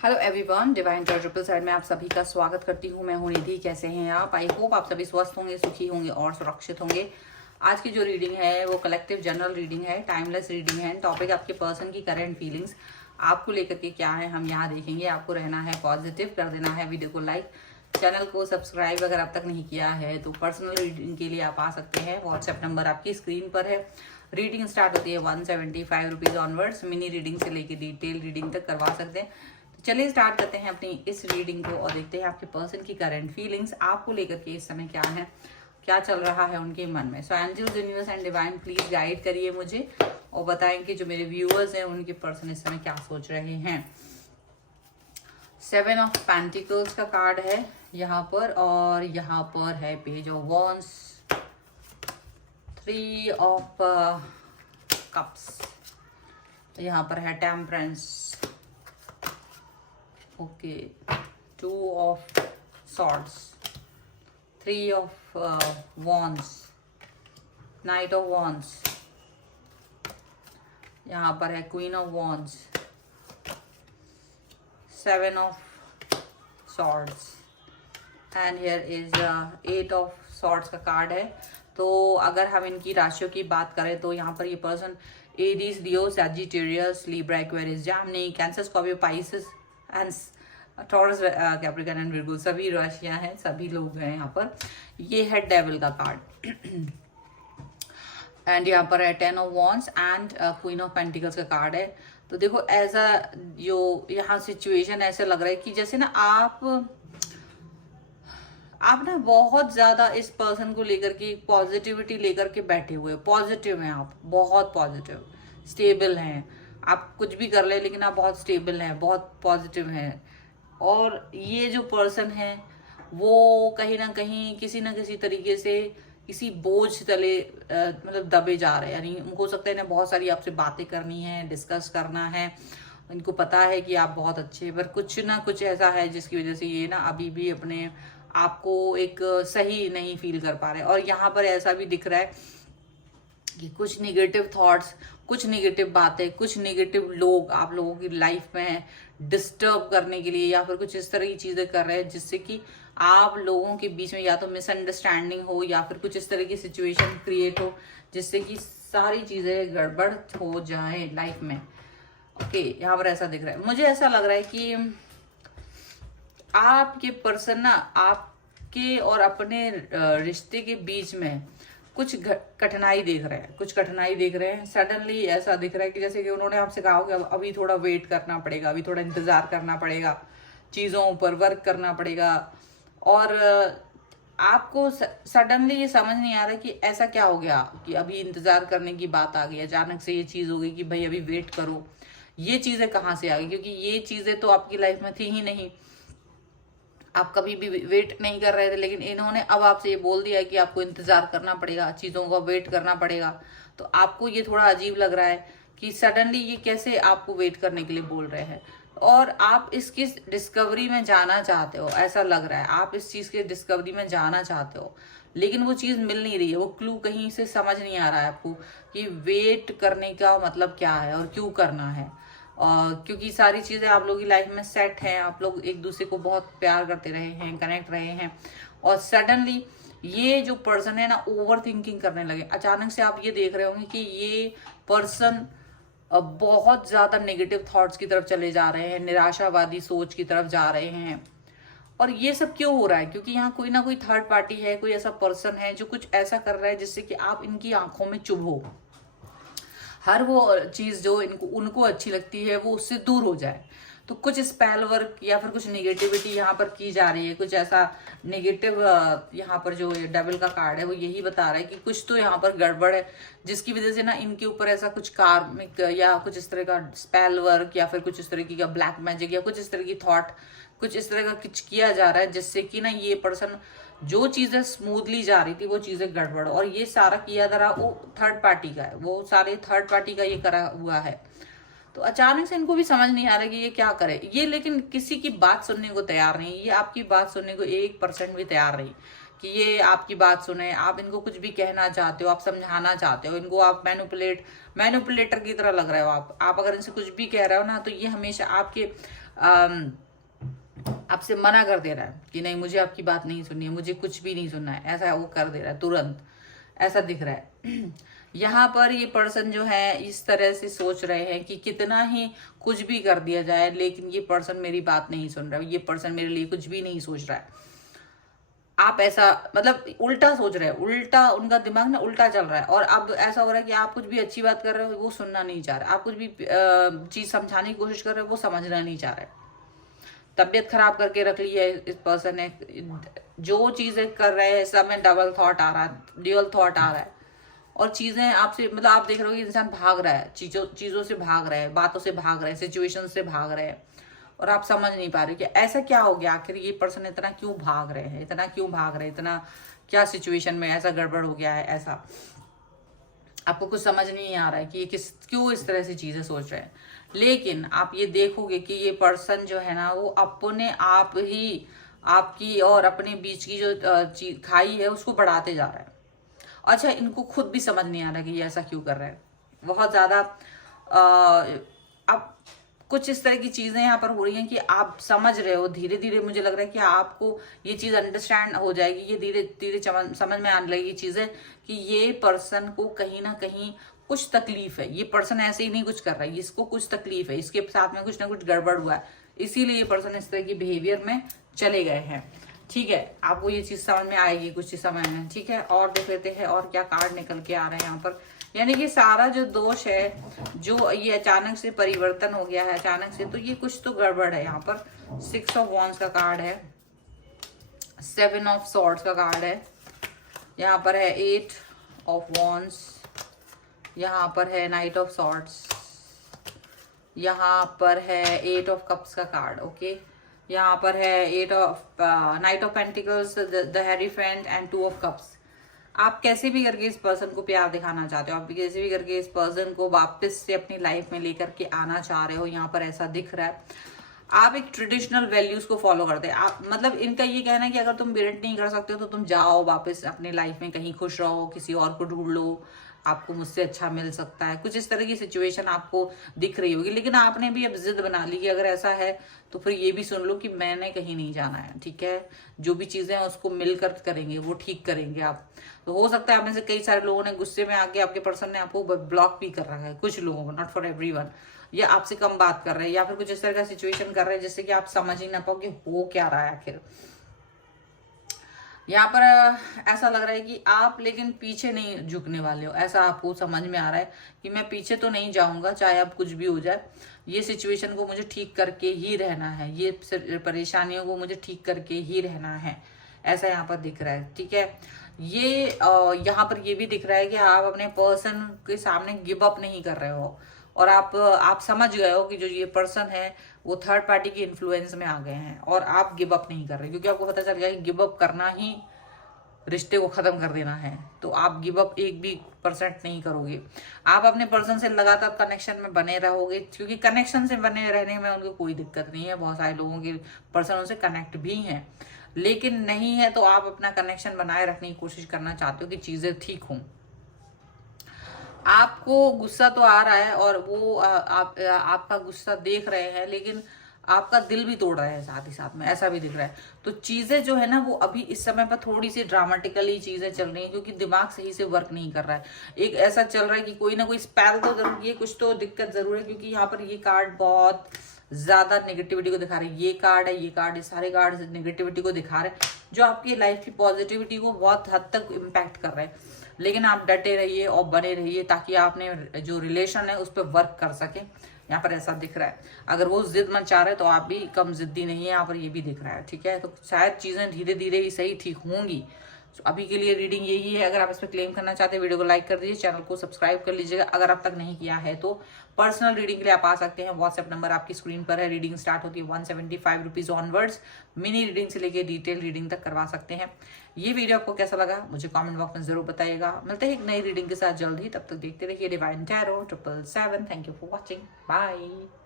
Hello everyone, divine triple side में आप सभी का स्वागत करती हूँ। मैं हूँ निधि। कैसे हैं आप? आई होप आप सभी स्वस्थ होंगे, सुखी होंगे और सुरक्षित होंगे। आज की जो रीडिंग है वो कलेक्टिव जनरल रीडिंग है, टाइमलेस रीडिंग है। टॉपिक आपके पर्सन की करंट फीलिंग्स आपको लेकर के क्या है हम यहाँ देखेंगे। आपको रहना है पॉजिटिव, कर देना है वीडियो को लाइक, चैनल को सब्सक्राइब अगर आप तक नहीं किया है तो पर्सनल रीडिंग के लिए आप आ सकते हैं। व्हाट्सएप नंबर आपकी स्क्रीन पर है। रीडिंग स्टार्ट होती है 175 रुपीज ऑनवर्ड्स। मिनी रीडिंग से लेकर डिटेल रीडिंग तक करवा सकते हैं। चलिए स्टार्ट करते हैं अपनी इस रीडिंग को और देखते हैं आपके पर्सन की करंट फीलिंग्स आपको लेकर के इस समय क्या है, क्या चल रहा है उनके मन में। So angels, universe and divine please guide करिए मुझे और बताएं कि जो मेरे व्यूअर्स हैं उनके पर्सन इस समय क्या सोच रहे हैं। 7 ऑफ पेंटिकल्स का कार्ड है यहाँ पर और यहाँ पर है page of wands, 3 of cups, यहाँ पर है temperance, okay, 2 of swords, 3 of wands, night of wands, यहाँ पर है queen of wands, 7 of swords and here is 8 of swords का कार्ड है। तो अगर हम इनकी राशियों की बात करें तो यहाँ पर ये person Aries, Leo, Sagittarius, Libra, Aquarius, Gemini, cancer, Scorpio, Pisces and taurus, Capricorn and Virgo सभी राशियां हैं, सभी लोग हैं यहाँ पर। ये है डेविल का कार्ड एंड यहाँ पर है 10 of wands and queen of pentacles का कार्ड है। तो देखो ऐसा जो यहाँ सिचुएशन ऐसे लग रहा है कि जैसे ना आप ना बहुत ज्यादा इस पर्सन को लेकर के पॉजिटिविटी लेकर के बैठे हुए, पॉजिटिव हैं आप, बहुत पॉजिटिव, स्टेबल हैं। आप कुछ भी कर ले लेकिन आप बहुत स्टेबल हैं, बहुत पॉजिटिव हैं। और ये जो पर्सन है वो कहीं ना कहीं किसी ना किसी तरीके से किसी बोझ तले मतलब दबे जा रहे हैं। यानी उनको हो सकता है ना बहुत सारी आपसे बातें करनी है, डिस्कस करना है। इनको पता है कि आप बहुत अच्छे, पर कुछ ना कुछ ऐसा है जिसकी वजह से ये ना अभी भी अपने आपको एक सही नहीं फील कर पा रहे। और यहाँ पर ऐसा भी दिख रहा है कि कुछ निगेटिव थॉट्स, कुछ निगेटिव बातें, कुछ निगेटिव लोग आप लोगों की लाइफ में डिस्टर्ब करने के लिए या फिर कुछ इस तरह की चीजें कर रहे हैं जिससे कि आप लोगों के बीच में या तो मिसअंडरस्टैंडिंग हो या फिर कुछ इस तरह की सिचुएशन क्रिएट हो जिससे कि सारी चीजें गड़बड़ हो जाए लाइफ में। ओके, यहाँ पर ऐसा दिख रहा है। मुझे ऐसा लग रहा है कि आपके पर्सन ना आपके और अपने रिश्ते के बीच में कुछ कठिनाई देख रहे हैं, कुछ कठिनाई देख रहे हैं। सडनली ऐसा दिख रहा है कि जैसे कि उन्होंने आपसे कहा हो कि अभी थोड़ा वेट करना पड़ेगा, अभी थोड़ा इंतजार करना पड़ेगा, चीजों पर वर्क करना पड़ेगा। और आपको सडनली ये समझ नहीं आ रहा कि ऐसा क्या हो गया कि अभी इंतजार करने की बात आ गई, अचानक से ये चीज हो गई कि भाई अभी वेट करो। ये चीजें कहाँ से आ गई? क्योंकि ये चीजें तो आपकी लाइफ में थी ही नहीं, आप कभी भी वेट नहीं कर रहे थे, लेकिन इन्होंने अब आपसे ये बोल दिया कि आपको इंतजार करना पड़ेगा, चीजों का वेट करना पड़ेगा। तो आपको ये थोड़ा अजीब लग रहा है कि सडनली ये कैसे आपको वेट करने के लिए बोल रहे हैं। और आप इसकी डिस्कवरी में जाना चाहते हो, ऐसा लग रहा है आप इस चीज के डिस्कवरी में जाना चाहते हो, लेकिन वो चीज मिल नहीं रही है। वो क्लू कहीं से समझ नहीं आ रहा है आपको कि वेट करने का मतलब क्या है और क्यों करना है। क्योंकि सारी चीजें आप लोगों की लाइफ में सेट हैं, आप लोग एक दूसरे को बहुत प्यार करते रहे हैं, कनेक्ट रहे हैं। और सडनली ये जो पर्सन है ना ओवर थिंकिंग करने लगे। अचानक से आप ये देख रहे होंगे कि ये पर्सन बहुत ज्यादा नेगेटिव थॉट्स की तरफ चले जा रहे हैं, निराशावादी सोच की तरफ जा रहे हैं। और ये सब क्यों हो रहा है? क्योंकि यहाँ कोई ना कोई थर्ड पार्टी है, कोई ऐसा पर्सन है जो कुछ ऐसा कर रहा है जिससे कि आप इनकी आंखों में चुभो। हर वो चीज जो इनको उनको अच्छी लगती है वो उससे दूर हो जाए। तो कुछ स्पेल वर्क या फिर कुछ नेगेटिविटी यहाँ पर की जा रही है, कुछ ऐसा नेगेटिव। यहाँ पर जो डेविल का कार्ड है वो यही बता रहा है कि कुछ तो यहाँ पर गड़बड़ है जिसकी वजह से ना इनके ऊपर ऐसा कुछ कार्मिक या कुछ इस तरह का स्पेल वर्क या फिर कुछ इस तरह की का ब्लैक मैजिक या कुछ इस तरह की थॉट, कुछ इस तरह का कुछ किया जा रहा है जिससे कि ना ये पर्सन जो चीजें स्मूथली जा रही थी वो चीजें गड़बड़। और ये सारा किया जा रहा वो थर्ड पार्टी का है, वो सारे थर्ड पार्टी का ये करा हुआ है। तो अचानक से इनको भी समझ नहीं आ रहा कि ये क्या करे ये, लेकिन किसी की बात सुनने को तैयार नहीं। ये आपकी बात सुनने को 1% भी तैयार नहीं कि ये आपकी बात सुने। आप इनको कुछ भी कहना चाहते हो, आप समझाना चाहते हो इनको, आप मैनिपुलेटर की तरह लग रहे हो। आप अगर इनसे कुछ भी कह रहे हो ना तो ये हमेशा आपके आपसे मना कर दे रहा है कि नहीं मुझे आपकी बात नहीं सुननी है, मुझे कुछ भी नहीं सुनना है, ऐसा वो कर दे रहा है तुरंत, ऐसा दिख रहा है। यहाँ पर ये पर्सन जो है इस तरह से सोच रहे हैं कि कितना ही कुछ भी कर दिया जाए लेकिन ये पर्सन मेरी बात नहीं सुन रहा है, ये पर्सन मेरे लिए कुछ भी नहीं सोच रहा है। आप ऐसा मतलब उल्टा सोच रहे हैं, उल्टा उनका दिमाग ना उल्टा चल रहा है। और अब ऐसा हो रहा है कि आप कुछ भी अच्छी बात कर रहे हो वो सुनना नहीं चाह रहे, आप कुछ भी चीज समझाने की कोशिश कर रहे हो वो समझना नहीं चाह रहे। तबीयत खराब करके रख ली है इस पर्सन ने, जो चीजें कर रहे हैं सब में डबल थॉट आ रहा है, ड्यूअल थॉट आ रहा है। और चीजें आपसे मतलब आप देख रहे हो कि इंसान भाग रहा है, चीजों से भाग रहा है, बातों से भाग रहे हैं, सिचुएशन से भाग रहे हैं। और आप समझ नहीं पा रहे कि ऐसा क्या हो गया, आखिर ये पर्सन इतना क्यों भाग रहे हैं, इतना क्यों भाग रहे हैं, इतना क्या सिचुएशन में ऐसा गड़बड़ हो गया है। ऐसा आपको कुछ समझ नहीं आ रहा है कि ये क्यों इस तरह से चीजें सोच रहे हैं। लेकिन आप ये देखोगे कि ये पर्सन जो है ना वो अपने आप ही आपकी और अपने बीच की जो खाई है उसको बढ़ाते जा रहा है। अच्छा, इनको खुद भी समझ नहीं आ रहा कि ये ऐसा क्यों कर रहा है। बहुत ज्यादा अब कुछ इस तरह की चीजें यहाँ पर हो रही हैं कि आप समझ रहे हो, धीरे धीरे मुझे लग रहा है कि आपको ये चीज अंडरस्टैंड हो जाएगी, ये धीरे धीरे समझ में आने लगेगी चीजें कि ये पर्सन को कहीं ना कहीं कुछ तकलीफ है। ये पर्सन ऐसे ही नहीं कुछ कर रहा है, इसको कुछ तकलीफ है, इसके साथ में कुछ ना कुछ गड़बड़ हुआ है, इसीलिए ये पर्सन इस तरह की बिहेवियर में चले गए हैं। ठीक है, आपको ये चीज समझ में आएगी कुछ ही समय में। ठीक है, और देख लेते हैं और क्या कार्ड निकल के आ रहे हैं यहाँ पर। यानी कि सारा जो दोष है, जो ये अचानक से परिवर्तन हो गया है अचानक से, तो ये कुछ तो गड़बड़ है। यहाँ पर 6 ऑफ वॉन्ड्स का कार्ड है, 7 ऑफ सॉर्ड्स का कार्ड है, यहाँ पर है 8 ऑफ वॉन्ड्स, यहाँ पर है नाइट ऑफ सॉर्ड्स, यहाँ पर है 8 ऑफ कप्स का कार्ड। ओके, यहाँ पर है 8 of knight of pentacles, the hierophant and 2 of cups. आप कैसे भी करके इस पर्सन को प्यार दिखाना चाहते हो, आप कैसे भी करके इस पर्सन को वापस से अपनी लाइफ में लेकर के आना चाह रहे हो, यहाँ पर ऐसा दिख रहा है। आप एक ट्रेडिशनल वैल्यूज को फॉलो करते हैं। आप मतलब इनका ये कहना है कि अगर तुम वेट नहीं कर सकते हो तो तुम जाओ वापस अपनी लाइफ में, कहीं खुश रहो, किसी और को ढूंढ लो, आपको मुझसे अच्छा मिल सकता है। कुछ इस तरह की सिचुएशन आपको दिख रही होगी, लेकिन आपने भी अब जिद बना ली कि अगर ऐसा है तो फिर ये भी सुन लो कि मैंने कहीं नहीं जाना है। ठीक है, जो भी चीजें हैं उसको मिलकर करेंगे, वो ठीक करेंगे आप। तो हो सकता है आप में से कई सारे लोगों ने गुस्से में आके आपके पर्सन ने आपको ब्लॉक भी कर रखा है, कुछ लोगों को, नॉट फॉर एवरीवन, या आपसे कम बात कर रहे हैं, या फिर कुछ इस तरह का सिचुएशन कर रहे हैं जिससे कि आप समझ ही ना पाओ कि हो क्या रहा है आखिर। यहाँ पर ऐसा लग रहा है कि आप लेकिन पीछे नहीं झुकने वाले हो, ऐसा आपको समझ में आ रहा है कि मैं पीछे तो नहीं जाऊंगा, चाहे अब कुछ भी हो जाए। ये सिचुएशन को मुझे ठीक करके ही रहना है, ये परेशानियों को मुझे ठीक करके ही रहना है, ऐसा यहाँ पर दिख रहा है। ठीक है, ये यहाँ पर ये भी दिख रहा है कि आप अपने पर्सन के सामने गिव अप नहीं कर रहे हो, और आप समझ गए हो कि जो ये पर्सन है वो थर्ड पार्टी की इन्फ्लुएंस में आ गए हैं, और आप गिव अप नहीं कर रहे क्योंकि आपको पता चल गया कि गिव अप करना ही रिश्ते को खत्म कर देना है। तो आप गिव अप 1% नहीं करोगे, आप अपने पर्सन से लगातार कनेक्शन में बने रहोगे, क्योंकि कनेक्शन से बने रहने में उनको कोई दिक्कत नहीं है। बहुत सारे लोगों के पर्सन उनसे कनेक्ट भी हैं, लेकिन नहीं है तो आप अपना कनेक्शन बनाए रखने की कोशिश करना चाहते हो कि चीजें ठीक हों। आपको गुस्सा तो आ रहा है और वो आपका गुस्सा देख रहे हैं, लेकिन आपका दिल भी तोड़ रहे हैं साथ ही साथ में, ऐसा भी दिख रहा है। तो चीजें जो है ना वो अभी इस समय पर थोड़ी सी ड्रामेटिकली चीजें चल रही हैं, क्योंकि दिमाग सही से वर्क नहीं कर रहा है। एक ऐसा चल रहा है कि कोई ना कोई स्पेल तो जरूर, ये कुछ तो दिक्कत जरूर है, क्योंकि यहाँ पर ये कार्ड बहुत ज्यादा नेगेटिविटी को दिखा रहे हैं। ये कार्ड है, ये कार्ड है, सारे कार्ड नेगेटिविटी को दिखा रहे हैं, जो आपकी लाइफ की पॉजिटिविटी को बहुत हद तक इम्पैक्ट कर रहे हैं। लेकिन आप डटे रहिए और बने रहिए ताकि आपने जो रिलेशन है उस पर वर्क कर सके। यहाँ पर ऐसा दिख रहा है, अगर वो जिद मत चाह रहे तो आप भी कम जिद्दी नहीं है, यहाँ पर ये भी दिख रहा है। ठीक है, तो शायद चीजें धीरे धीरे ही सही ठीक होंगी। तो अभी के लिए रीडिंग यही है। अगर आप इस पर क्लेम करना चाहते हैं वीडियो को लाइक कर दीजिए, चैनल को सब्सक्राइब कर लीजिएगा अगर आप तक नहीं किया है तो। पर्सनल रीडिंग के लिए आप आ सकते हैं, व्हाट्सएप नंबर आपकी स्क्रीन पर है। रीडिंग स्टार्ट होती है 175 रुपीज ऑनवर्ड्स। मिनी रीडिंग से लेके डिटेल रीडिंग तक करवा सकते हैं। ये वीडियो आपको कैसा लगा मुझे कमेंट बॉक्स में जरूर बताइएगा। मिलते हैं एक नई रीडिंग के साथ जल्द ही, तब तक देखते रहिए divine tarot 777। Thank you for watching, bye.